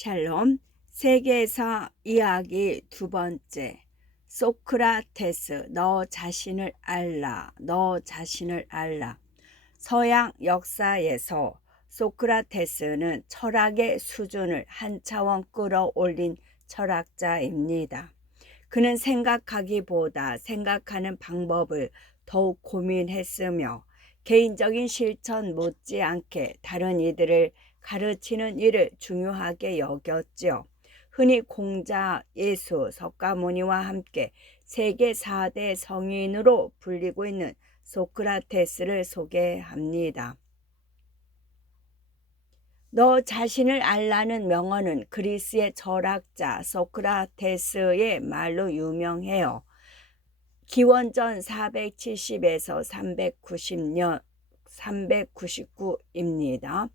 샬롬. 세계사 이야기 두 번째. 소크라테스, 너 자신을 알라, 너 자신을 알라. 서양 역사에서 소크라테스는 철학의 수준을 한 차원 끌어올린 철학자입니다. 그는 생각하기보다 생각하는 방법을 더욱 고민했으며 개인적인 실천 못지않게 다른 이들을 가르치는 일을 중요하게 여겼지요. 흔히 공자, 예수, 석가모니와 함께 세계 4대 성인으로 불리고 있는 소크라테스를 소개합니다. 너 자신을 알라는 명언은 그리스의 철학자 소크라테스의 말로 유명해요. 기원전 470에서 399입니다.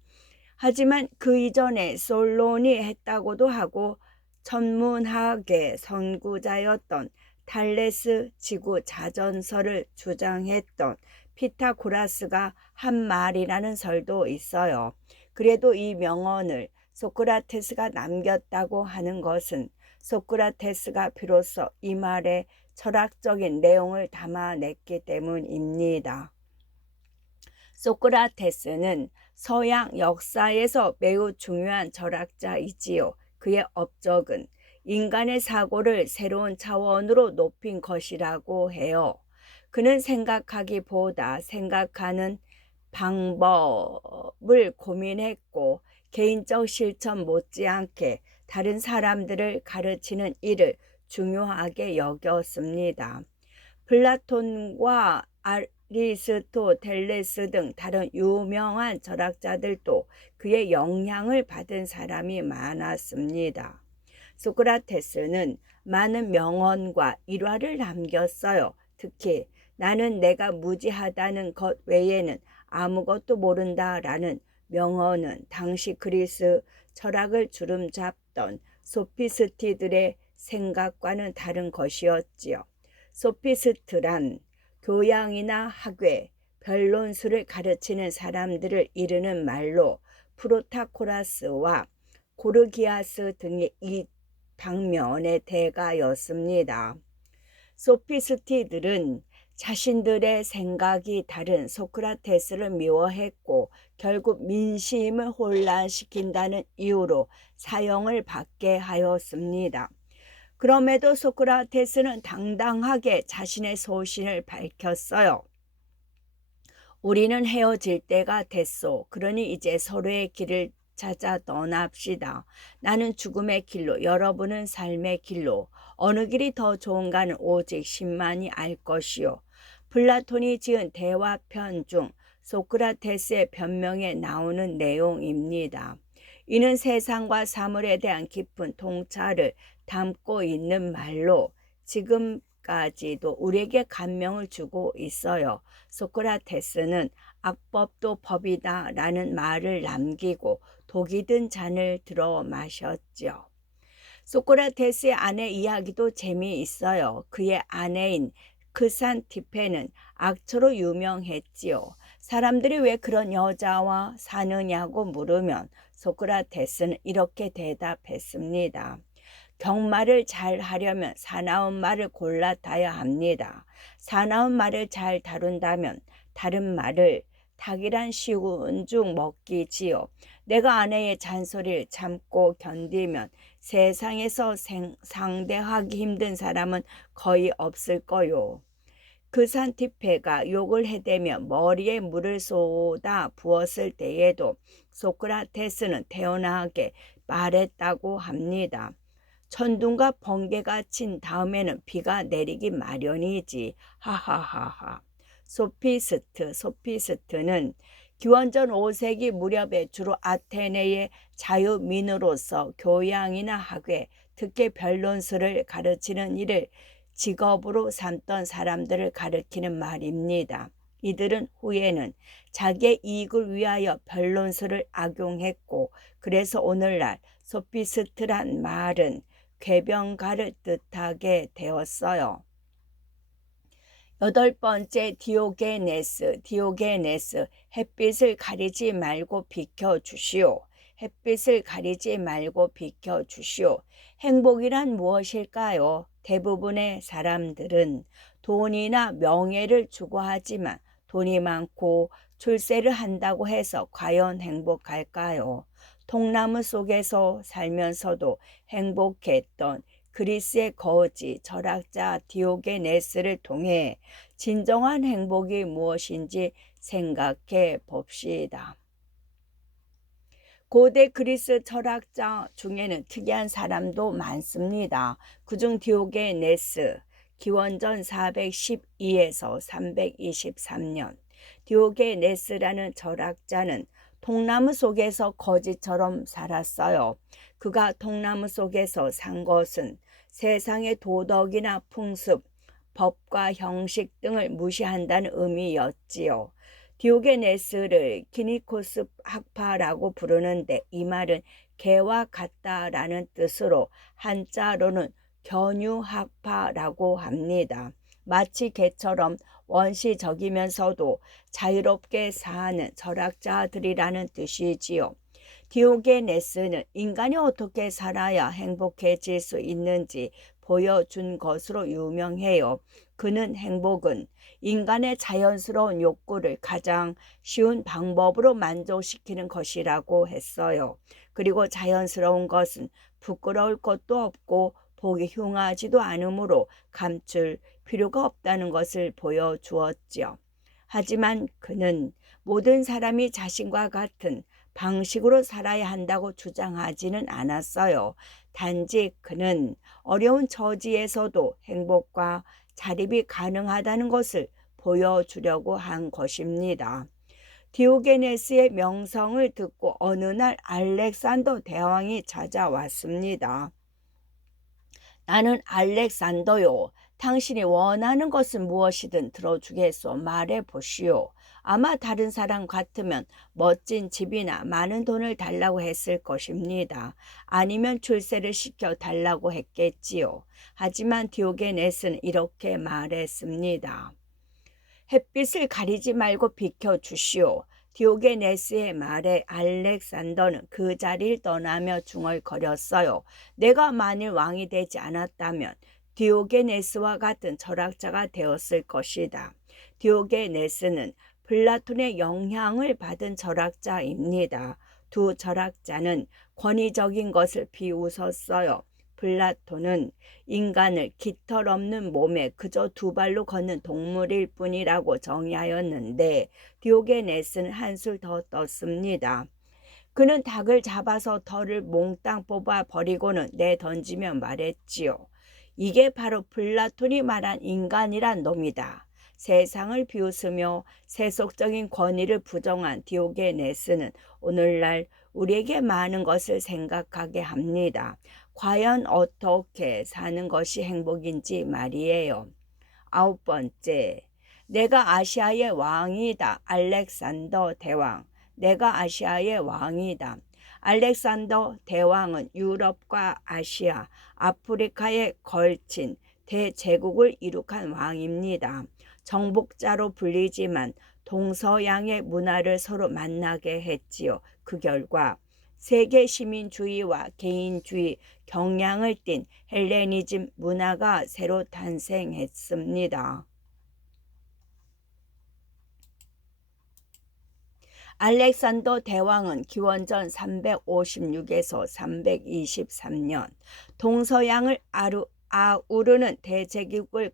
하지만 그 이전에 솔론이 했다고도 하고 천문학의 선구자였던 탈레스 지구 자전설을 주장했던 피타고라스가 한 말이라는 설도 있어요. 그래도 이 명언을 소크라테스가 남겼다고 하는 것은 소크라테스가 비로소 이 말에 철학적인 내용을 담아냈기 때문입니다. 소크라테스는 서양 역사에서 매우 중요한 철학자이지요. 그의 업적은 인간의 사고를 새로운 차원으로 높인 것이라고 해요. 그는 생각하기보다 생각하는 방법을 고민했고 개인적 실천 못지않게 다른 사람들을 가르치는 일을 중요하게 여겼습니다. 플라톤과 아리스토텔레스 등 다른 유명한 철학자들도 그의 영향을 받은 사람이 많았습니다. 소크라테스는 많은 명언과 일화를 남겼어요. 특히 나는 내가 무지하다는 것 외에는 아무것도 모른다라는 명언은 당시 그리스 철학을 주름잡던 소피스티들의 생각과는 다른 것이었지요. 소피스트란 교양이나 학회, 변론수를 가르치는 사람들을 이르는 말로 프로타코라스와 고르기아스 등이 이 방면의 대가였습니다. 소피스티들은 자신들의 생각이 다른 소크라테스를 미워했고 결국 민심을 혼란시킨다는 이유로 사형을 받게 하였습니다. 그럼에도 소크라테스는 당당하게 자신의 소신을 밝혔어요. 우리는 헤어질 때가 됐소. 그러니 이제 서로의 길을 찾아 떠납시다. 나는 죽음의 길로, 여러분은 삶의 길로. 어느 길이 더 좋은가는 오직 신만이 알 것이요. 플라톤이 지은 대화편 중 소크라테스의 변명에 나오는 내용입니다. 이는 세상과 사물에 대한 깊은 통찰을 담고 있는 말로 지금까지도 우리에게 감명을 주고 있어요. 소크라테스는 악법도 법이다 라는 말을 남기고 독이 든 잔을 들어 마셨죠. 소크라테스의 아내 이야기도 재미있어요. 그의 아내인 크산티페는 악처로 유명했지요. 사람들이 왜 그런 여자와 사느냐고 물으면 소크라테스는 이렇게 대답했습니다. 경말을 잘 하려면 사나운 말을 골라타야 합니다. 사나운 말을 잘 다룬다면 다른 말을 닭이란 쉬운 중 먹기지요. 내가 아내의 잔소리를 참고 견디면 세상에서 상대하기 힘든 사람은 거의 없을 거요. 크산티페가 욕을 해대며 머리에 물을 쏟아 부었을 때에도 소크라테스는 태연하게 말했다고 합니다. 천둥과 번개가 친 다음에는 비가 내리기 마련이지. 하하하하. 소피스트는 기원전 5세기 무렵에 주로 아테네의 자유민으로서 교양이나 학회, 특히 변론수를 가르치는 일을 직업으로 삼던 사람들을 가리키는 말입니다. 이들은 후에는 자기의 이익을 위하여 변론수를 악용했고 그래서 오늘날 소피스트란 말은 궤변가를 뜻하게 되었어요. 8번째, 디오게네스. 햇빛을 가리지 말고 비켜주시오. 햇빛을 가리지 말고 비켜주시오. 행복이란 무엇일까요? 대부분의 사람들은 돈이나 명예를 추구하지만 돈이 많고 출세를 한다고 해서 과연 행복할까요? 통나무 속에서 살면서도 행복했던 그리스의 거지 철학자 디오게네스를 통해 진정한 행복이 무엇인지 생각해 봅시다. 고대 그리스 철학자 중에는 특이한 사람도 많습니다. 그중 디오게네스, 기원전 412에서 323년. 디오게네스라는 철학자는 통나무 속에서 거지처럼 살았어요. 그가 통나무 속에서 산 것은 세상의 도덕이나 풍습, 법과 형식 등을 무시한다는 의미였지요. 디오게네스를 키니코스 학파라고 부르는데 이 말은 개와 같다라는 뜻으로 한자로는 견유학파라고 합니다. 마치 개처럼 원시적이면서도 자유롭게 사는 철학자들이라는 뜻이지요. 디오게네스는 인간이 어떻게 살아야 행복해질 수 있는지 보여준 것으로 유명해요. 그는 행복은 인간의 자연스러운 욕구를 가장 쉬운 방법으로 만족시키는 것이라고 했어요. 그리고 자연스러운 것은 부끄러울 것도 없고 보기 흉하지도 않으므로 감출 필요가 없다는 것을 보여주었지요. 하지만 그는 모든 사람이 자신과 같은 방식으로 살아야 한다고 주장하지는 않았어요. 단지 그는 어려운 처지에서도 행복과 자립이 가능하다는 것을 보여주려고 한 것입니다. 디오게네스의 명성을 듣고 어느 날 알렉산더 대왕이 찾아왔습니다. 나는 알렉산더요. 당신이 원하는 것은 무엇이든 들어주겠소. 말해 보시오. 아마 다른 사람 같으면 멋진 집이나 많은 돈을 달라고 했을 것입니다. 아니면 출세를 시켜 달라고 했겠지요. 하지만 디오게네스는 이렇게 말했습니다. 햇빛을 가리지 말고 비켜주시오. 디오게네스의 말에 알렉산더는 그 자리를 떠나며 중얼거렸어요. 내가 만일 왕이 되지 않았다면 디오게네스와 같은 철학자가 되었을 것이다. 디오게네스는 플라톤의 영향을 받은 철학자입니다. 두 철학자는 권위적인 것을 비웃었어요. 플라톤은 인간을 깃털 없는 몸에 그저 두 발로 걷는 동물일 뿐이라고 정의하였는데 디오게네스는 한술 더 떴습니다. 그는 닭을 잡아서 털을 몽땅 뽑아 버리고는 내던지며 말했지요. 이게 바로 플라톤이 말한 인간이란 놈이다. 세상을 비웃으며 세속적인 권위를 부정한 디오게네스는 오늘날 우리에게 많은 것을 생각하게 합니다. 과연 어떻게 사는 것이 행복인지 말이에요. 9번째, 내가 아시아의 왕이다. 알렉산더 대왕. 내가 아시아의 왕이다. 알렉산더 대왕은 유럽과 아시아, 아프리카에 걸친 대제국을 이룩한 왕입니다. 정복자로 불리지만 동서양의 문화를 서로 만나게 했지요. 그 결과 세계 시민주의와 개인주의 경향을 띤 헬레니즘 문화가 새로 탄생했습니다. 알렉산더 대왕은 기원전 356에서 323년 동서양을 아우르는 대제국을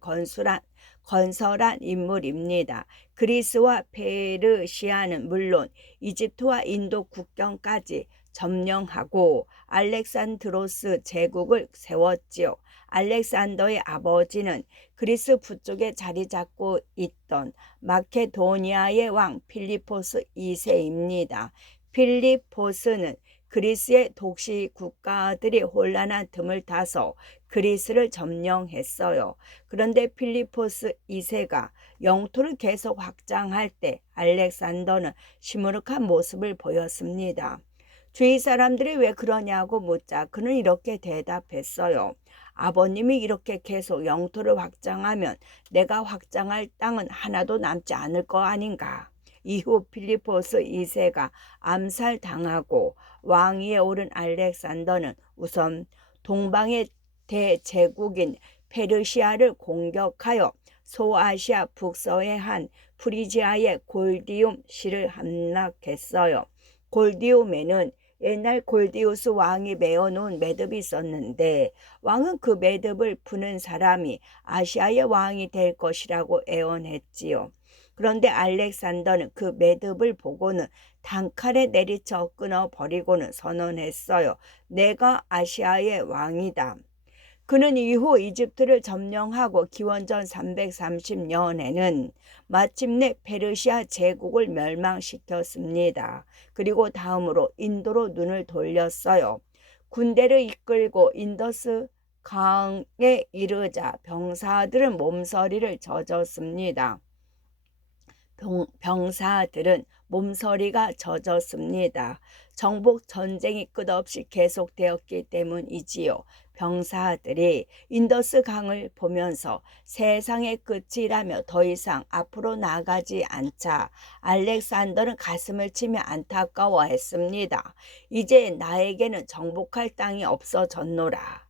건설한 인물입니다. 그리스와 페르시아는 물론 이집트와 인도 국경까지 점령하고 알렉산드로스 제국을 세웠지요. 알렉산더의 아버지는 그리스 북쪽에 자리 잡고 있던 마케도니아의 왕 필리포스 2세입니다. 필리포스는 그리스의 독시 국가들이 혼란한 틈을 타서 그리스를 점령했어요. 그런데 필리포스 2세가 영토를 계속 확장할 때 알렉산더는 시무룩한 모습을 보였습니다. 주위 사람들이 왜 그러냐고 묻자 그는 이렇게 대답했어요. 아버님이 이렇게 계속 영토를 확장하면 내가 확장할 땅은 하나도 남지 않을 거 아닌가. 이후 필리포스 2세가 암살당하고 왕위에 오른 알렉산더는 우선 동방의 대제국인 페르시아를 공격하여 소아시아 북서의 한 프리지아의 골디움 시를 함락했어요. 골디움에는 옛날 골디우스 왕이 메어놓은 매듭이 있었는데 왕은 그 매듭을 푸는 사람이 아시아의 왕이 될 것이라고 애원했지요. 그런데 알렉산더는 그 매듭을 보고는 단칼에 내리쳐 끊어버리고는 선언했어요. 내가 아시아의 왕이다. 그는 이후 이집트를 점령하고 기원전 330년에는 마침내 페르시아 제국을 멸망시켰습니다. 그리고 다음으로 인도로 눈을 돌렸어요. 군대를 이끌고 인더스 강에 이르자 병사들은 몸서리를 젖었습니다. 병사들은 몸서리가 젖었습니다. 정복 전쟁이 끝없이 계속되었기 때문이지요. 병사들이 인더스 강을 보면서 세상의 끝이라며 더 이상 앞으로 나가지 않자 알렉산더는 가슴을 치며 안타까워했습니다. 이제 나에게는 정복할 땅이 없어졌노라.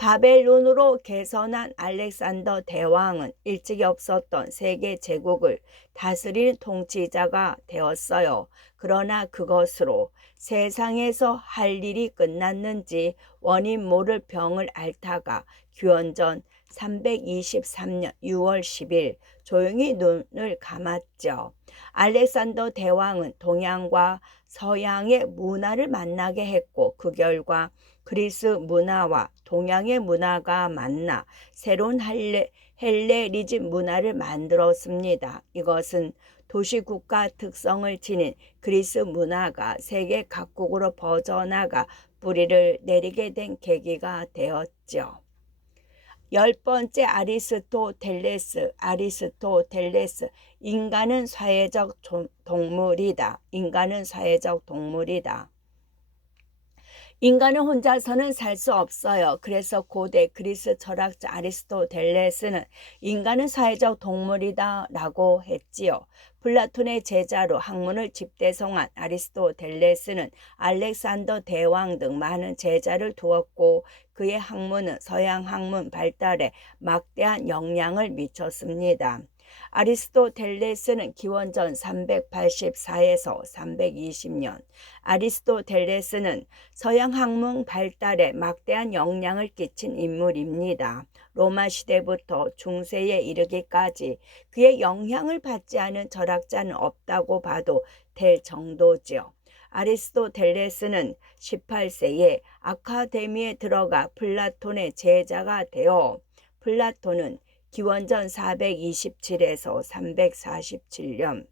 바벨론으로 개선한 알렉산더 대왕은 일찍이 없었던 세계 제국을 다스리는 통치자가 되었어요. 그러나 그것으로 세상에서 할 일이 끝났는지 원인 모를 병을 앓다가 기원전 323년 6월 10일 조용히 눈을 감았죠. 알렉산더 대왕은 동양과 서양의 문화를 만나게 했고 그 결과 그리스 문화와 동양의 문화가 만나 새로운 헬레니즘 문화를 만들었습니다. 이것은 도시국가 특성을 지닌 그리스 문화가 세계 각국으로 퍼져나가 뿌리를 내리게 된 계기가 되었죠. 10번째 아리스토텔레스. 인간은 사회적 동물이다. 인간은 혼자서는 살 수 없어요. 그래서 고대 그리스 철학자 아리스토텔레스는 인간은 사회적 동물이다 라고 했지요. 플라톤의 제자로 학문을 집대성한 아리스토텔레스는 알렉산더 대왕 등 많은 제자를 두었고 그의 학문은 서양 학문 발달에 막대한 영향을 미쳤습니다. 아리스토텔레스는 기원전 384에서 320년. 아리스토텔레스는 서양 학문 발달에 막대한 영향을 끼친 인물입니다. 로마 시대부터 중세에 이르기까지 그의 영향을 받지 않은 철학자는 없다고 봐도 될 정도지요. 아리스토텔레스는 18세에 아카데미에 들어가 플라톤의 제자가 되어 플라톤은 기원전 427에서 347년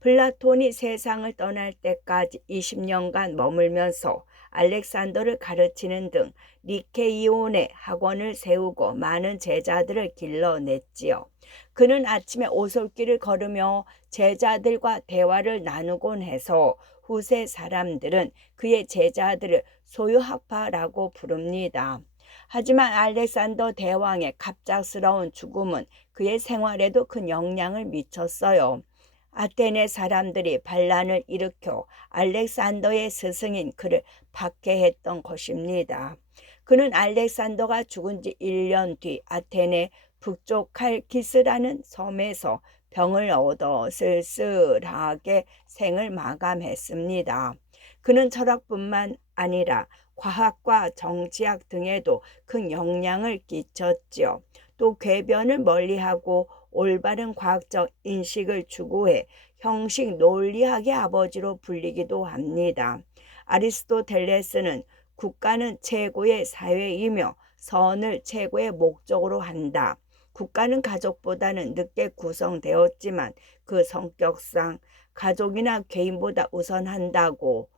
플라톤이 세상을 떠날 때까지 20년간 머물면서 알렉산더를 가르치는 등 니케이온의 학원을 세우고 많은 제자들을 길러냈지요. 그는 아침에 오솔길을 걸으며 제자들과 대화를 나누곤 해서 후세 사람들은 그의 제자들을 소유학파라고 부릅니다. 하지만 알렉산더 대왕의 갑작스러운 죽음은 그의 생활에도 큰 영향을 미쳤어요. 아테네 사람들이 반란을 일으켜 알렉산더의 스승인 그를 박해했던 것입니다. 그는 알렉산더가 죽은 지 1년 뒤 아테네 북쪽 칼키스라는 섬에서 병을 얻어 쓸쓸하게 생을 마감했습니다. 그는 철학뿐만 아니라 과학과 정치학 등에도 큰 영향을 끼쳤지요. 또 궤변을 멀리하고 올바른 과학적 인식을 추구해 형식 논리학의 아버지로 불리기도 합니다. 아리스토텔레스는 국가는 최고의 사회이며 선을 최고의 목적으로 한다. 국가는 가족보다는 늦게 구성되었지만 그 성격상 가족이나 개인보다 우선한다고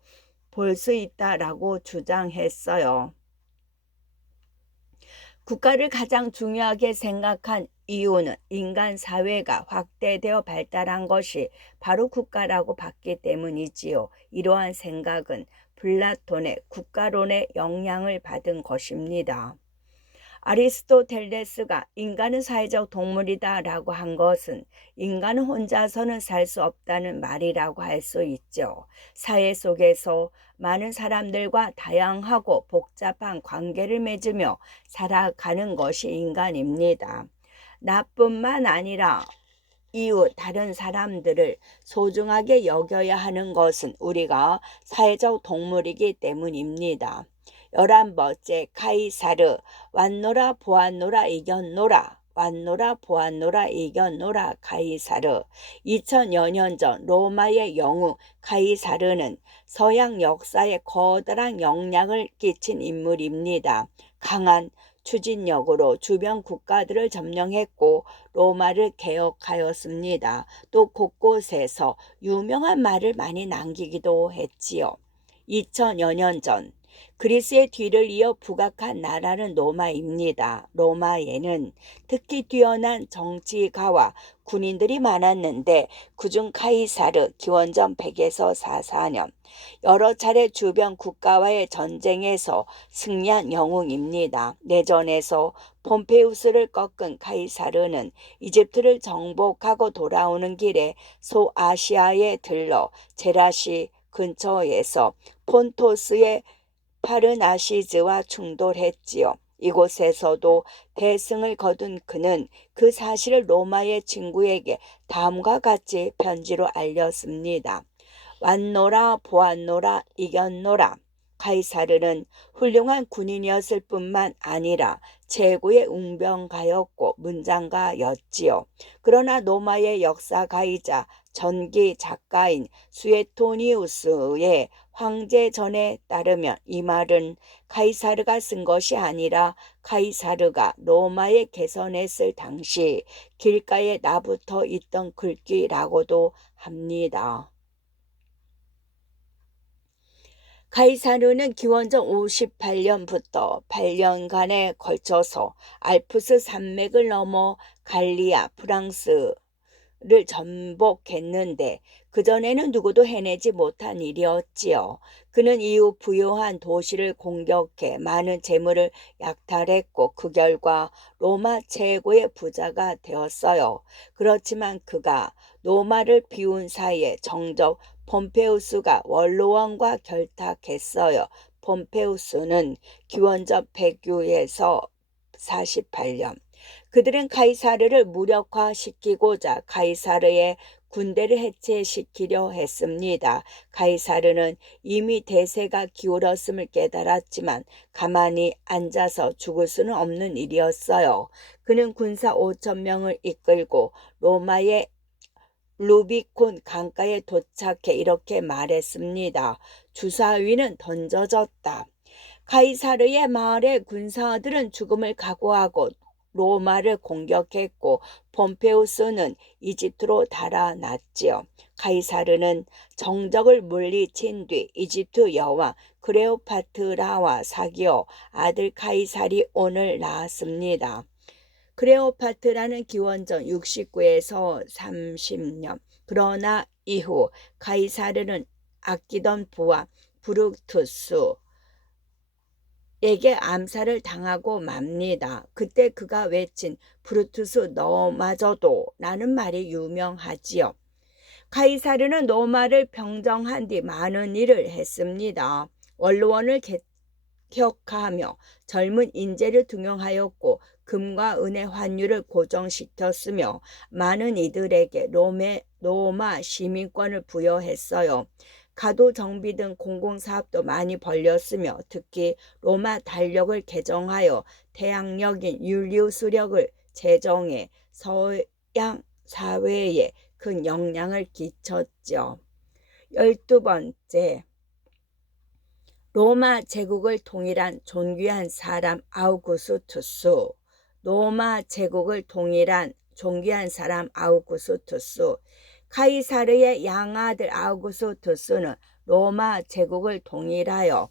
볼 수 있다라고 주장했어요. 국가를 가장 중요하게 생각한 이유는 인간 사회가 확대되어 발달한 것이 바로 국가라고 봤기 때문이지요. 이러한 생각은 플라톤의 국가론에 영향을 받은 것입니다. 아리스토텔레스가 인간은 사회적 동물이다라고 한 것은 인간은 혼자서는 살 수 없다는 말이라고 할 수 있죠. 사회 속에서 많은 사람들과 다양하고 복잡한 관계를 맺으며 살아가는 것이 인간입니다. 나뿐만 아니라 이웃 다른 사람들을 소중하게 여겨야 하는 것은 우리가 사회적 동물이기 때문입니다. 11번째 카이사르 왔노라 보았노라 이겼노라 왔노라 보았노라 이겼노라 카이사르 2000여 년 전 로마의 영웅 카이사르는 서양 역사에 커다란 영향을 끼친 인물입니다. 강한 추진력으로 주변 국가들을 점령했고 로마를 개혁하였습니다. 또 곳곳에서 유명한 말을 많이 남기기도 했지요. 2000여 년 전 그리스의 뒤를 이어 부각한 나라는 로마입니다. 로마에는 특히 뛰어난 정치가와 군인들이 많았는데 그중 카이사르 기원전 100에서 44년 여러 차례 주변 국가와의 전쟁에서 승리한 영웅입니다. 내전에서 폼페우스를 꺾은 카이사르는 이집트를 정복하고 돌아오는 길에 소아시아에 들러 제라시 근처에서 폰토스의 파르나시즈와 충돌했지요. 이곳에서도 대승을 거둔 그는 그 사실을 로마의 친구에게 다음과 같이 편지로 알렸습니다. 왔노라 보았노라 이겼노라. 카이사르는 훌륭한 군인이었을 뿐만 아니라 최고의 웅병가였고 문장가였지요. 그러나 로마의 역사가이자 전기 작가인 수에토니우스의 황제전에 따르면 이 말은 카이사르가 쓴 것이 아니라 카이사르가 로마에 개선했을 당시 길가에 나부터 있던 글귀라고도 합니다. 카이사르는 기원전 58년부터 8년간에 걸쳐서 알프스 산맥을 넘어 갈리아, 프랑스를 전복했는데 그전에는 누구도 해내지 못한 일이었지요. 그는 이후 부유한 도시를 공격해 많은 재물을 약탈했고 그 결과 로마 최고의 부자가 되었어요. 그렇지만 그가 로마를 비운 사이에 정적 폼페우스가 원로원과 결탁했어요. 폼페우스는 기원전 106에서 48년 그들은 카이사르를 무력화시키고자 카이사르의 군대를 해체시키려 했습니다. 카이사르는 이미 대세가 기울었음을 깨달았지만 가만히 앉아서 죽을 수는 없는 일이었어요. 그는 군사 5,000명을 이끌고 로마의 루비콘 강가에 도착해 이렇게 말했습니다. 주사위는 던져졌다. 카이사르의 말에 군사들은 죽음을 각오하고 로마를 공격했고 폼페우스는 이집트로 달아났지요. 카이사르는 정적을 물리친 뒤 이집트 여왕 클레오파트라와 사귀어 아들 카이사리온을 낳았습니다. 클레오파트라는 기원전 69에서 30년. 그러나 이후 카이사르는 아끼던 부하 브루투스에게 암살을 당하고 맙니다. 그때 그가 외친 브루투스 너마저도 라는 말이 유명하지요. 카이사르는 로마를 평정한 뒤 많은 일을 했습니다. 원로원을 개혁하며 젊은 인재를 등용하였고 금과 은의 환율을 고정시켰으며 많은 이들에게 로마 시민권을 부여했어요. 가도 정비 등 공공사업도 많이 벌렸으며 특히 로마 달력을 개정하여 태양력인 율리우스력을 제정해 서양 사회에 큰 영향을 끼쳤죠. 12번째 로마 제국을 통일한 존귀한 사람 아우구스투스. 로마 제국을 통일한 존귀한 사람 아우구스투스. 카이사르의 양아들 아우구스투스는 로마 제국을 통일하여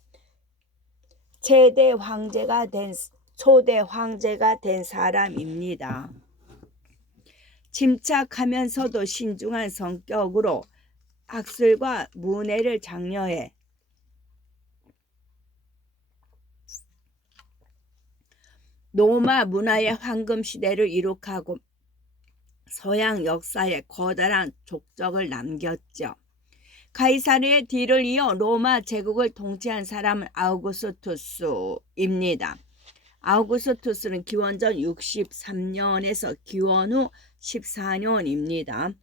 초대 황제가 된 사람입니다. 침착하면서도 신중한 성격으로 학술과 문해를 장려해 로마 문화의 황금 시대를 이룩하고 서양 역사에 커다란 족적을 남겼죠. 카이사르의 뒤를 이어 로마 제국을 통치한 사람은 아우구스투스입니다. 아우구스투스는 기원전 63년에서 기원 후 14년입니다.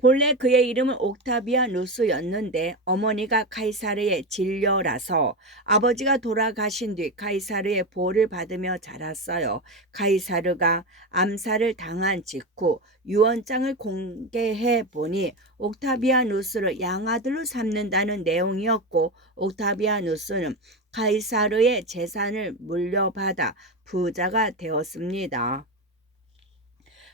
본래 그의 이름은 옥타비아누스였는데 어머니가 카이사르의 진료라서 아버지가 돌아가신 뒤 카이사르의 보호를 받으며 자랐어요. 카이사르가 암살을 당한 직후 유언장을 공개해 보니 옥타비아누스를 양아들로 삼는다는 내용이었고, 옥타비아누스는 카이사르의 재산을 물려받아 부자가 되었습니다.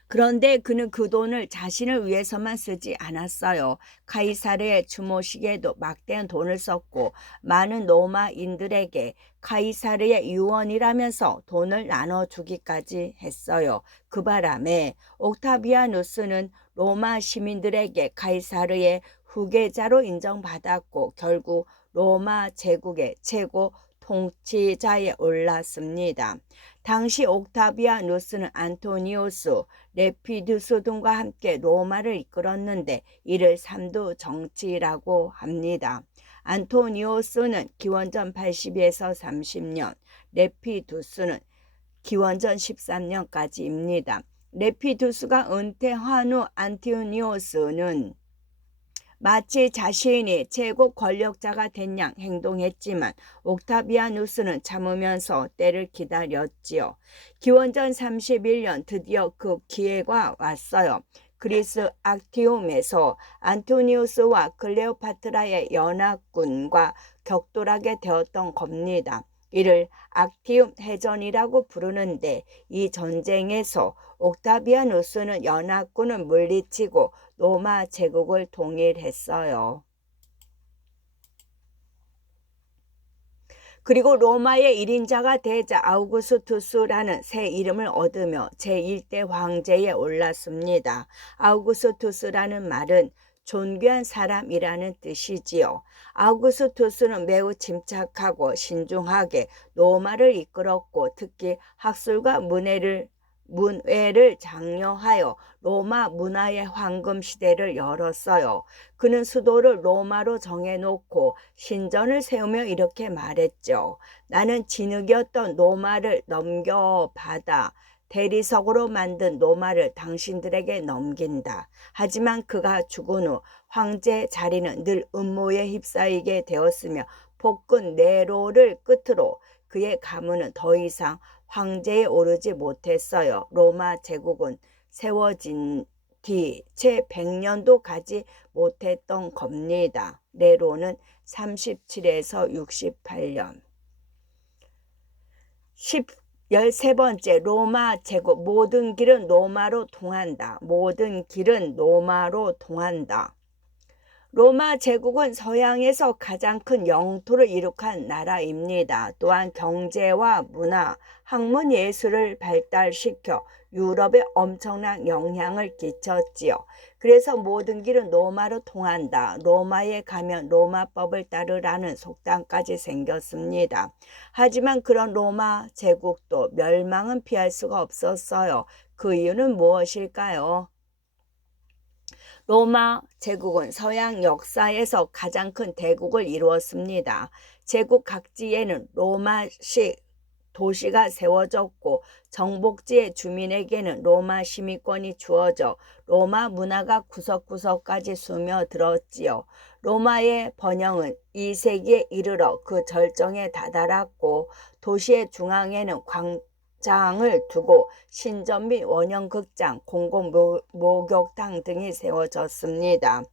그런데 그는 그 돈을 자신을 위해서만 쓰지 않았어요. 카이사르의 추모식에도 막대한 돈을 썼고 많은 로마인들에게 카이사르의 유언이라면서 돈을 나눠주기까지 했어요. 그 바람에 옥타비아누스는 로마 시민들에게 카이사르의 후계자로 인정받았고 결국 로마 제국의 최고 통치자에 올랐습니다. 당시 옥타비아누스는 안토니우스, 레피두스 등과 함께 로마를 이끌었는데 이를 삼두 정치라고 합니다. 안토니우스는 기원전 82에서 30년, 레피두스는 기원전 13년까지입니다. 레피두스가 은퇴한 후 안토니우스는 마치 자신이 최고 권력자가 된 양 행동했지만 옥타비아누스는 참으면서 때를 기다렸지요. 기원전 31년 드디어 그 기회가 왔어요. 그리스 악티움에서 안토니우스와 클레오파트라의 연합군과 격돌하게 되었던 겁니다. 이를 악티움 해전이라고 부르는데 이 전쟁에서 옥타비아누스는 연합군을 물리치고 로마 제국을 통일했어요. 그리고 로마의 1인자가 되자 아우구스투스라는 새 이름을 얻으며 제1대 황제에 올랐습니다. 아우구스투스라는 말은 존귀한 사람이라는 뜻이지요. 아우구스투스는 매우 침착하고 신중하게 로마를 이끌었고 특히 학술과 문외를 장려하여 로마 문화의 황금 시대를 열었어요. 그는 수도를 로마로 정해놓고 신전을 세우며 이렇게 말했죠. 나는 진흙이었던 로마를 넘겨받아 대리석으로 만든 로마를 당신들에게 넘긴다. 하지만 그가 죽은 후 황제 자리는 늘 음모에 휩싸이게 되었으며 폭군 네로를 끝으로 그의 가문은 더 이상 황제에 오르지 못했어요. 로마 제국은 세워진 뒤 채 100년도 가지 못했던 겁니다. 네로는 37에서 68년. 13번째, 로마 제국. 모든 길은 로마로 통한다. 모든 길은 로마로 통한다. 로마 제국은 서양에서 가장 큰 영토를 이룩한 나라입니다. 또한 경제와 문화, 학문 예술을 발달시켜 유럽에 엄청난 영향을 끼쳤지요. 그래서 모든 길은 로마로 통한다. 로마에 가면 로마법을 따르라는 속담까지 생겼습니다. 하지만 그런 로마 제국도 멸망은 피할 수가 없었어요. 그 이유는 무엇일까요? 로마 제국은 서양 역사에서 가장 큰 대국을 이루었습니다. 제국 각지에는 로마식 도시가 세워졌고 정복지의 주민에게는 로마 시민권이 주어져 로마 문화가 구석구석까지 스며들었지요. 로마의 번영은 2세기에 이르러 그 절정에 다다랐고 도시의 중앙에는 광장을 두고 신전 및 원형극장, 공공목욕탕 등이 세워졌습니다.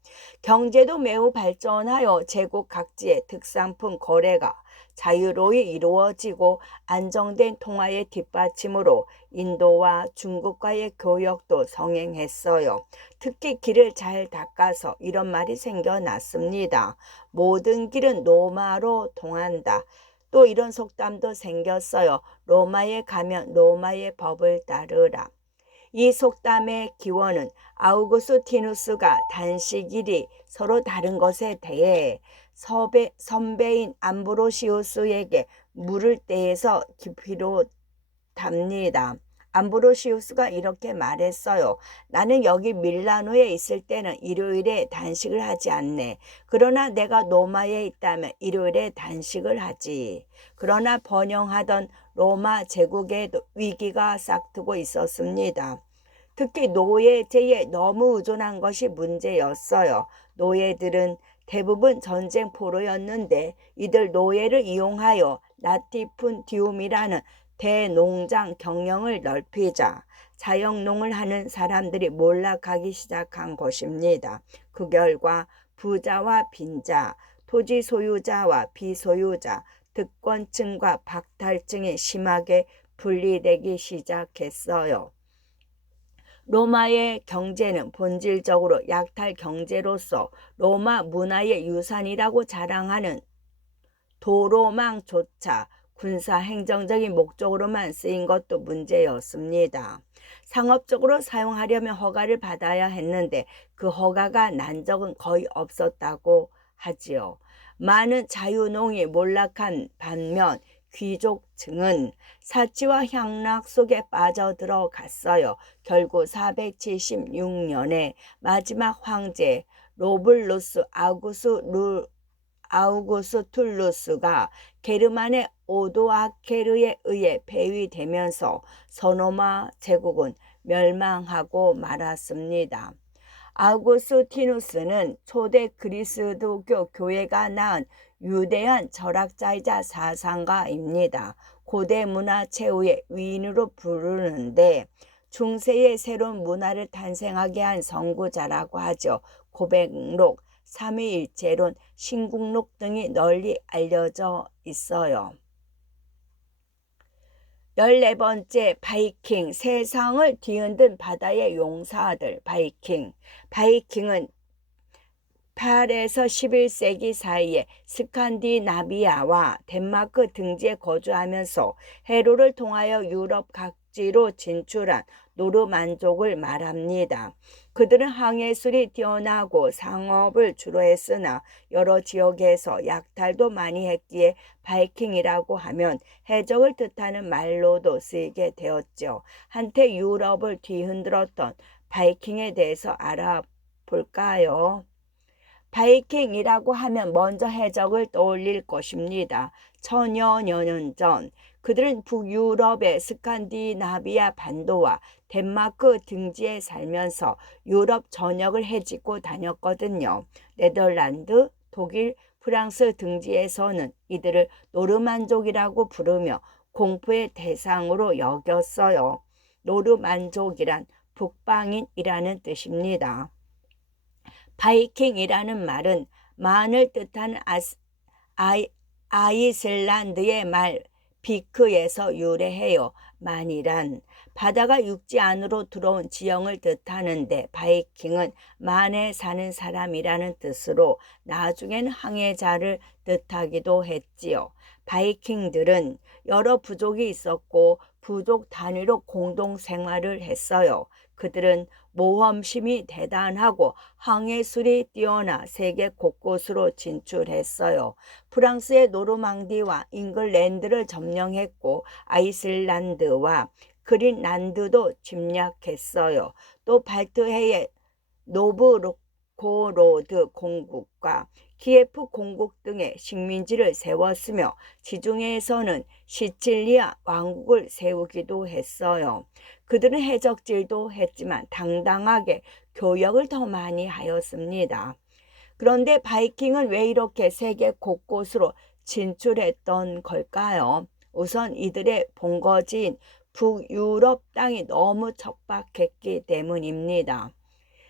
경제도 매우 발전하여 제국 각지의 특산품 거래가 자유로이 이루어지고 안정된 통화의 뒷받침으로 인도와 중국과의 교역도 성행했어요. 특히 길을 잘 닦아서 이런 말이 생겨났습니다. 모든 길은 로마로 통한다. 또 이런 속담도 생겼어요. 로마에 가면 로마의 법을 따르라. 이 속담의 기원은 아우구스티누스가 단식일이 서로 다른 것에 대해 선배인 암브로시우스에게 물을 때에서 깊이로 그렇답니다. 암브로시우스가 이렇게 말했어요. 나는 여기 밀라노에 있을 때는 일요일에 단식을 하지 않네. 그러나 내가 로마에 있다면 일요일에 단식을 하지. 그러나 번영하던 로마 제국에도 위기가 싹트고 있었습니다. 특히 노예제에 너무 의존한 것이 문제였어요. 노예들은 대부분 전쟁 포로였는데 이들 노예를 이용하여 라티푼디움이라는 대농장 경영을 넓히자 자영농을 하는 사람들이 몰락하기 시작한 것입니다. 그 결과 부자와 빈자, 토지 소유자와 비소유자, 득권층과 박탈층이 심하게 분리되기 시작했어요. 로마의 경제는 본질적으로 약탈 경제로서 로마 문화의 유산이라고 자랑하는 도로망조차 군사 행정적인 목적으로만 쓰인 것도 문제였습니다. 상업적으로 사용하려면 허가를 받아야 했는데 그 허가가 난 적은 거의 없었다고 하지요. 많은 자유농이 몰락한 반면 귀족층은 사치와 향락 속에 빠져들어갔어요. 결국 476년에 마지막 황제 로블루스 아우구스툴루스가 게르만의 오도아케르에 의해 폐위되면서 서로마 제국은 멸망하고 말았습니다. 아우구스티누스는 초대 그리스도교 교회가 낳은 유대한 철학자이자 사상가입니다. 고대 문화 최후의 위인으로 부르는데 중세의 새로운 문화를 탄생하게 한 선구자라고 하죠. 고백록, 삼위일체론, 신국록 등이 널리 알려져 있어요. 14번째 바이킹, 세상을 뒤흔든 바다의 용사들 바이킹. 바이킹은 8에서 11세기 사이에 스칸디나비아와 덴마크 등지에 거주하면서 해로를 통하여 유럽 각지로 진출한 노르만족을 말합니다. 그들은 항해술이 뛰어나고 상업을 주로 했으나 여러 지역에서 약탈도 많이 했기에 바이킹이라고 하면 해적을 뜻하는 말로도 쓰이게 되었죠. 한때 유럽을 뒤흔들었던 바이킹에 대해서 알아볼까요? 바이킹이라고 하면 먼저 해적을 떠올릴 것입니다. 천여 년 전 그들은 북유럽의 스칸디나비아 반도와 덴마크 등지에 살면서 유럽 전역을 헤집고 다녔거든요. 네덜란드, 독일, 프랑스 등지에서는 이들을 노르만족이라고 부르며 공포의 대상으로 여겼어요. 노르만족이란 북방인이라는 뜻입니다. 바이킹이라는 말은 만을 뜻하는 아이슬란드의 말 비크에서 유래해요. 만이란 바다가 육지 안으로 들어온 지형을 뜻하는데 바이킹은 만에 사는 사람이라는 뜻으로 나중엔 항해자를 뜻하기도 했지요. 바이킹들은 여러 부족이 있었고 부족 단위로 공동 생활을 했어요. 그들은 모험심이 대단하고 항해술이 뛰어나 세계 곳곳으로 진출했어요. 프랑스의 노르망디와 잉글랜드를 점령했고 아이슬란드와 그린란드도 침략했어요. 또 발트해의 노브고로드 공국과 키예프 공국 등의 식민지를 세웠으며 지중해에서는 시칠리아 왕국을 세우기도 했어요. 그들은 해적질도 했지만 당당하게 교역을 더 많이 하였습니다. 그런데 바이킹은 왜 이렇게 세계 곳곳으로 진출했던 걸까요? 우선 이들의 본거지인 북유럽 땅이 너무 척박했기 때문입니다.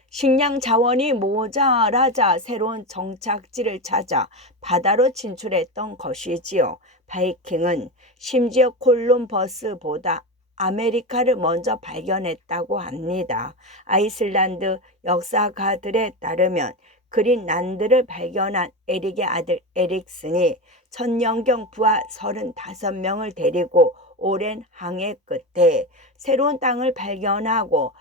식량 자원이 모자라자 새로운 정착지를 찾아 바다로 진출했던 것이지요. 바이킹은 심지어 콜룸버스보다 아메리카를 먼저 발견했다고 합니다. 아이슬란드 역사가들에 따르면 그린란드를 발견한 에릭의 아들 에릭슨이 천년경 부하 35명을 데리고 오랜 항해 끝에 새로운 땅을 발견하고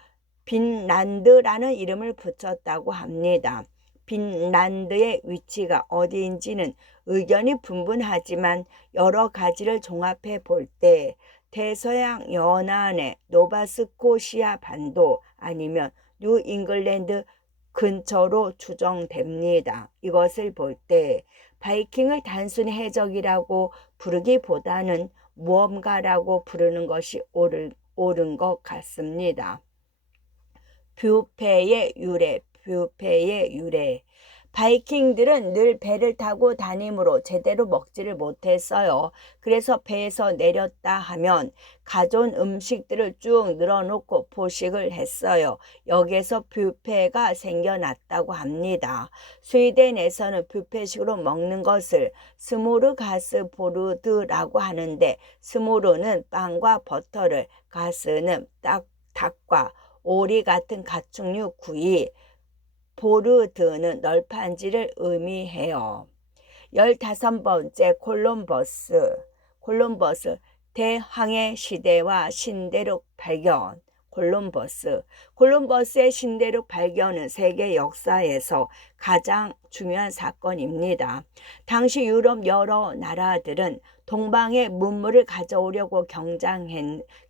빈란드라는 이름을 붙였다고 합니다. 빈란드의 위치가 어디인지는 의견이 분분하지만 여러 가지를 종합해 볼 때 대서양 연안의 노바스코시아 반도 아니면 뉴잉글랜드 근처로 추정됩니다. 이것을 볼 때 바이킹을 단순히 해적이라고 부르기보다는 무언가라고 부르는 것이 옳은 것 같습니다. 뷰페의 유래. 바이킹들은 늘 배를 타고 다니므로 제대로 먹지를 못했어요. 그래서 배에서 내렸다 하면 가져온 음식들을 쭉 늘어놓고 포식을 했어요. 여기에서 뷰페가 생겨났다고 합니다. 스웨덴에서는 뷰페식으로 먹는 것을 스모르가스보르드라고 하는데, 스모르는 빵과 버터를, 가스는 닭과 오리 같은 가축류 구이, 보르드는 널판지를 의미해요. 15번째 콜럼버스 대항해 시대와 신대륙 발견. 콜럼버스의 신대륙 발견은 세계 역사에서 가장 중요한 사건입니다. 당시 유럽 여러 나라들은 동방의 문물을 가져오려고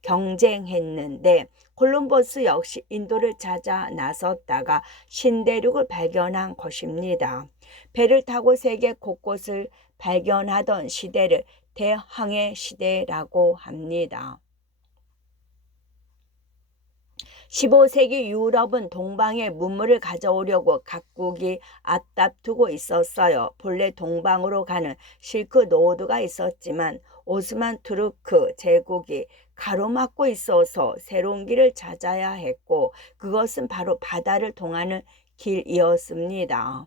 경쟁했는데 콜럼버스 역시 인도를 찾아 나섰다가 신대륙을 발견한 것입니다. 배를 타고 세계 곳곳을 발견하던 시대를 대항해 시대라고 합니다. 15세기 유럽은 동방의 문물을 가져오려고 각국이 앞다투고 있었어요. 본래 동방으로 가는 실크로드가 있었지만 오스만 투르크 제국이 가로막고 있어서 새로운 길을 찾아야 했고, 그것은 바로 바다를 통하는 길이었습니다.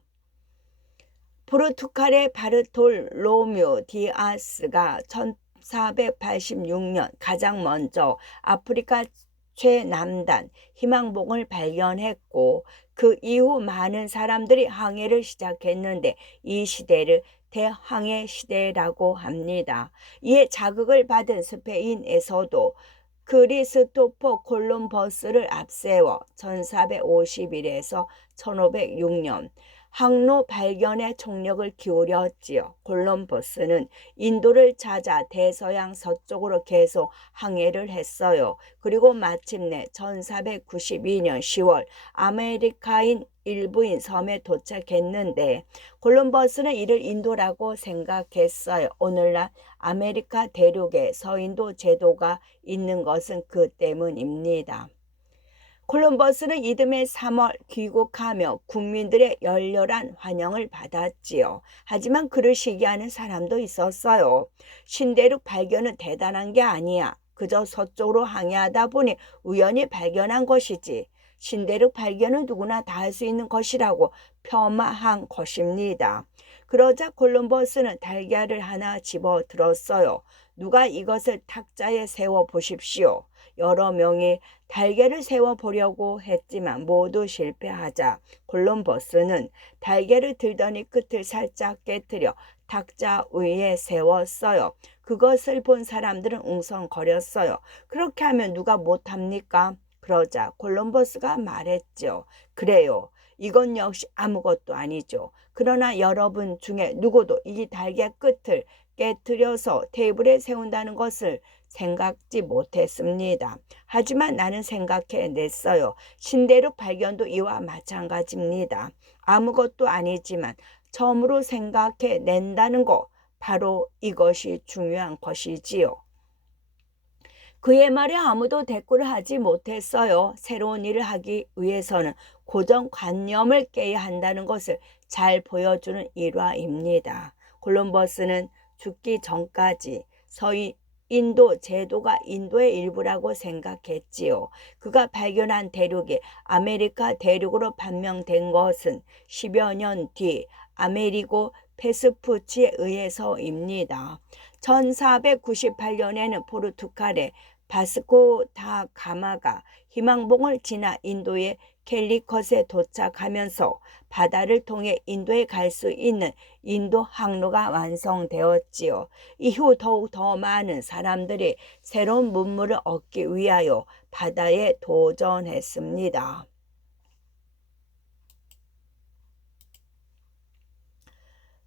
포르투갈의 바르톨로뮤 디아스가 1486년 가장 먼저 아프리카 최남단 희망봉을 발견했고, 그 이후 많은 사람들이 항해를 시작했는데 이 시대를 대항해 시대라고 합니다. 이에 자극을 받은 스페인에서도 크리스토퍼 콜럼버스를 앞세워 1451에서 1506년 항로 발견에 총력을 기울였지요. 콜럼버스는 인도를 찾아 대서양 서쪽으로 계속 항해를 했어요. 그리고 마침내 1492년 10월 아메리카인 일부인 섬에 도착했는데, 콜럼버스는 이를 인도라고 생각했어요. 오늘날 아메리카 대륙에 서인도 제도가 있는 것은 그 때문입니다. 콜럼버스는 이듬해 3월 귀국하며 국민들의 열렬한 환영을 받았지요. 하지만 그를 시기하는 사람도 있었어요. 신대륙 발견은 대단한 게 아니야. 그저 서쪽으로 항해하다 보니 우연히 발견한 것이지. 신대륙 발견은 누구나 다 할 수 있는 것이라고 폄하한 것입니다. 그러자 콜럼버스는 달걀을 하나 집어들었어요. 누가 이것을 탁자에 세워 보십시오. 여러 명이 달걀을 세워보려고 했지만 모두 실패하자 콜럼버스는 달걀을 들더니 끝을 살짝 깨트려 탁자 위에 세웠어요. 그것을 본 사람들은 웅성거렸어요. 그렇게 하면 누가 못합니까? 그러자 콜럼버스가 말했죠. 그래요. 이건 역시 아무것도 아니죠. 그러나 여러분 중에 누구도 이 달걀 끝을 깨트려서 테이블에 세운다는 것을 생각지 못했습니다. 하지만 나는 생각해냈어요. 신대륙 발견도 이와 마찬가지입니다. 아무것도 아니지만 처음으로 생각해낸다는 거, 바로 이것이 중요한 것이지요. 그의 말에 아무도 대꾸를 하지 못했어요. 새로운 일을 하기 위해서는 고정관념을 깨야 한다는 것을 잘 보여주는 일화입니다. 콜럼버스는 죽기 전까지 인도 제도가 인도의 일부라고 생각했지요. 그가 발견한 대륙이 아메리카 대륙으로 판명된 것은 10여 년 뒤 아메리고 페스푸치에 의해서입니다. 1498년에는 포르투갈의 바스코 다 가마가 희망봉을 지나 인도의 캘리컷에 도착하면서 바다를 통해 인도에 갈 수 있는 인도 항로가 완성되었지요. 이후 더욱 더 많은 사람들이 새로운 문물을 얻기 위하여 바다에 도전했습니다.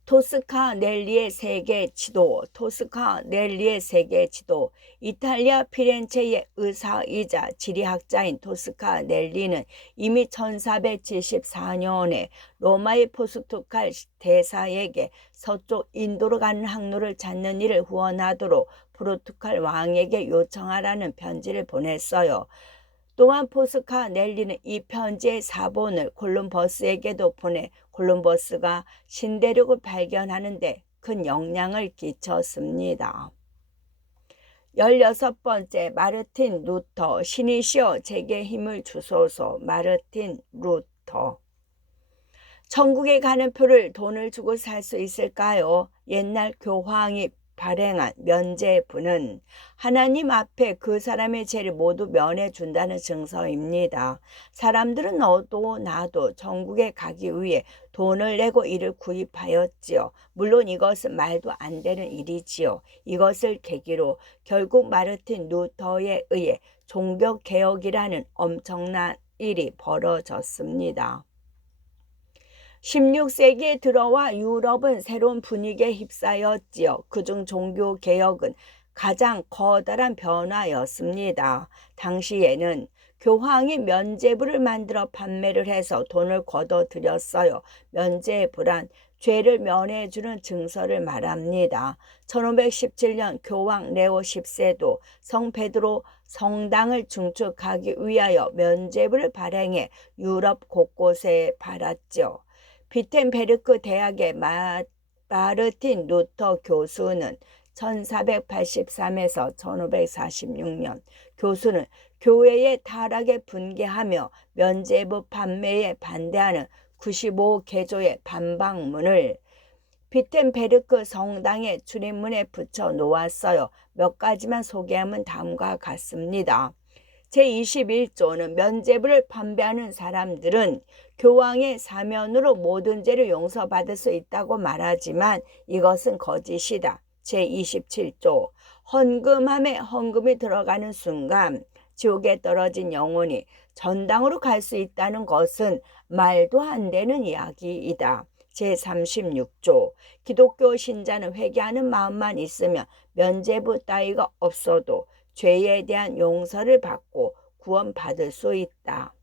토스카넬리의 세계 지도, 토스카넬리의 세계 지도. 이탈리아 피렌체의 의사이자 지리학자인 토스카넬리는 이미 1474년에 로마의 포르투갈 대사에게 서쪽 인도로 가는 항로를 찾는 일을 후원하도록 포르투갈 왕에게 요청하라는 편지를 보냈어요. 또한 포스카넬리는 이 편지의 사본을 콜럼버스에게도 보내 콜럼버스가 신대륙을 발견하는 데 큰 영향을 끼쳤습니다. 16번째, 마르틴 루터. 신이시여 제게 힘을 주소서. 마르틴 루터. 천국에 가는 표를 돈을 주고 살 수 있을까요? 옛날 교황이 발행한 면죄부는 하나님 앞에 그 사람의 죄를 모두 면해준다는 증서입니다. 사람들은 너도 나도 천국에 가기 위해 돈을 내고 이를 구입하였지요. 물론 이것은 말도 안 되는 일이지요. 이것을 계기로 결국 마르틴 루터에 의해 종교개혁이라는 엄청난 일이 벌어졌습니다. 16세기에 들어와 유럽은 새로운 분위기에 휩싸였지요. 그중 종교개혁은 가장 커다란 변화였습니다. 당시에는 교황이 면죄부를 만들어 판매를 해서 돈을 걷어들였어요. 면죄부란 죄를 면해주는 증서를 말합니다. 1517년 교황 레오 10세도 성 베드로 성당을 증축하기 위하여 면죄부를 발행해 유럽 곳곳에 팔았죠. 비텐베르크 대학의 마르틴 루터 교수는 1483에서 1546년 교수는 교회의 타락에 분개하며 면죄부 판매에 반대하는 95개조의 반박문을 비텐베르크 성당의 출입문에 붙여 놓았어요. 몇 가지만 소개하면 다음과 같습니다. 제21조는 면죄부를 판매하는 사람들은 교황의 사면으로 모든 죄를 용서받을 수 있다고 말하지만 이것은 거짓이다. 제27조 헌금함에 헌금이 들어가는 순간 지옥에 떨어진 영혼이 전당으로 갈 수 있다는 것은 말도 안 되는 이야기이다. 제36조 기독교 신자는 회개하는 마음만 있으면 면죄부 따위가 없어도 죄에 대한 용서를 받고 구원받을 수 있다.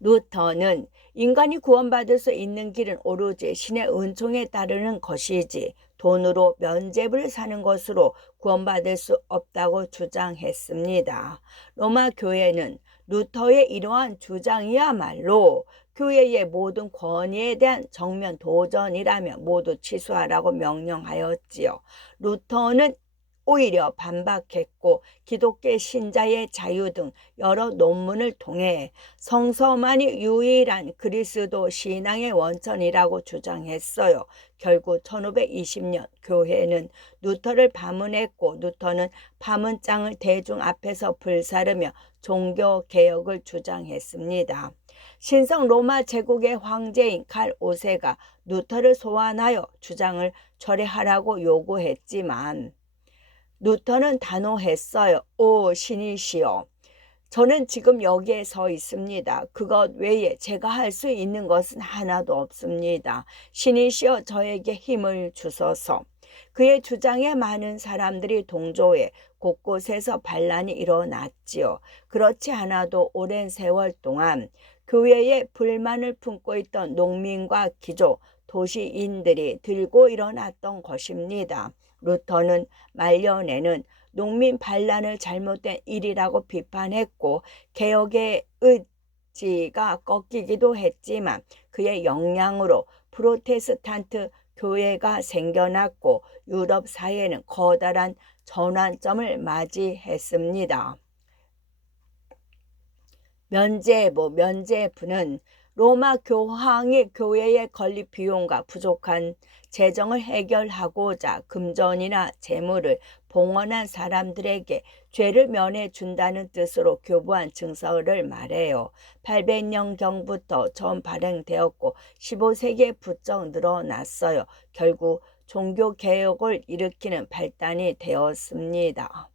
루터는 인간이 구원받을 수 있는 길은 오로지 신의 은총에 따르는 것이지 돈으로 면죄부를 사는 것으로 구원받을 수 없다고 주장했습니다. 로마 교회는 루터의 이러한 주장이야말로 교회의 모든 권위에 대한 정면 도전이라며 모두 취소하라고 명령하였지요. 루터는 오히려 반박했고 기독교 신자의 자유 등 여러 논문을 통해 성서만이 유일한 그리스도 신앙의 원천이라고 주장했어요. 결국 1520년 교회는 루터를 파문했고 루터는 파문장을 대중 앞에서 불사르며 종교개혁을 주장했습니다. 신성 로마 제국의 황제인 칼 5세가 루터를 소환하여 주장을 철회하라고 요구했지만 루터는 단호했어요. 오 신이시여, 저는 지금 여기에 서 있습니다. 그것 외에 제가 할 수 있는 것은 하나도 없습니다. 신이시여 저에게 힘을 주소서. 그의 주장에 많은 사람들이 동조해 곳곳에서 반란이 일어났지요. 그렇지 않아도 오랜 세월 동안 교회에 불만을 품고 있던 농민과 귀족, 도시인들이 들고 일어났던 것입니다. 루터는 말년에는 농민 반란을 잘못된 일이라고 비판했고 개혁의 의지가 꺾이기도 했지만 그의 영향으로 프로테스탄트 교회가 생겨났고 유럽 사회는 커다란 전환점을 맞이했습니다. 면죄부는 로마 교황이 교회의 건립 비용과 부족한 재정을 해결하고자 금전이나 재물을 봉헌한 사람들에게 죄를 면해 준다는 뜻으로 교부한 증서를 말해요. 800년경부터 처음 발행되었고 15세기에 부쩍 늘어났어요. 결국 종교개혁을 일으키는 발단이 되었습니다.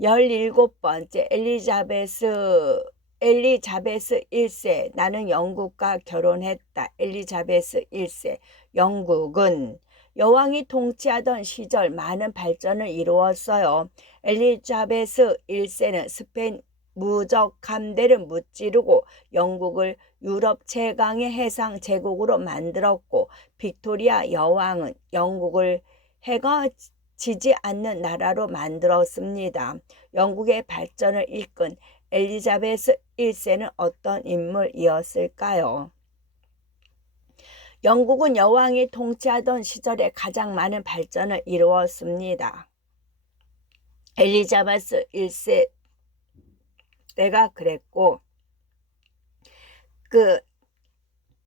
17번째, 엘리자베스 엘리자베스 1세, 나는 영국과 결혼했다. 엘리자베스 1세, 영국은 여왕이 통치하던 시절 많은 발전을 이루었어요. 엘리자베스 1세는 스페인 무적 함대를 무찌르고 영국을 유럽 최강의 해상 제국으로 만들었고, 빅토리아 여왕은 영국을 해가 지지 않는 나라로 만들었습니다. 영국의 발전을 이끈 엘리자베스 1세는 어떤 인물이었을까요? 영국은 여왕이 통치하던 시절에 가장 많은 발전을 이루었습니다. 엘리자베스 1세 때가 그랬고,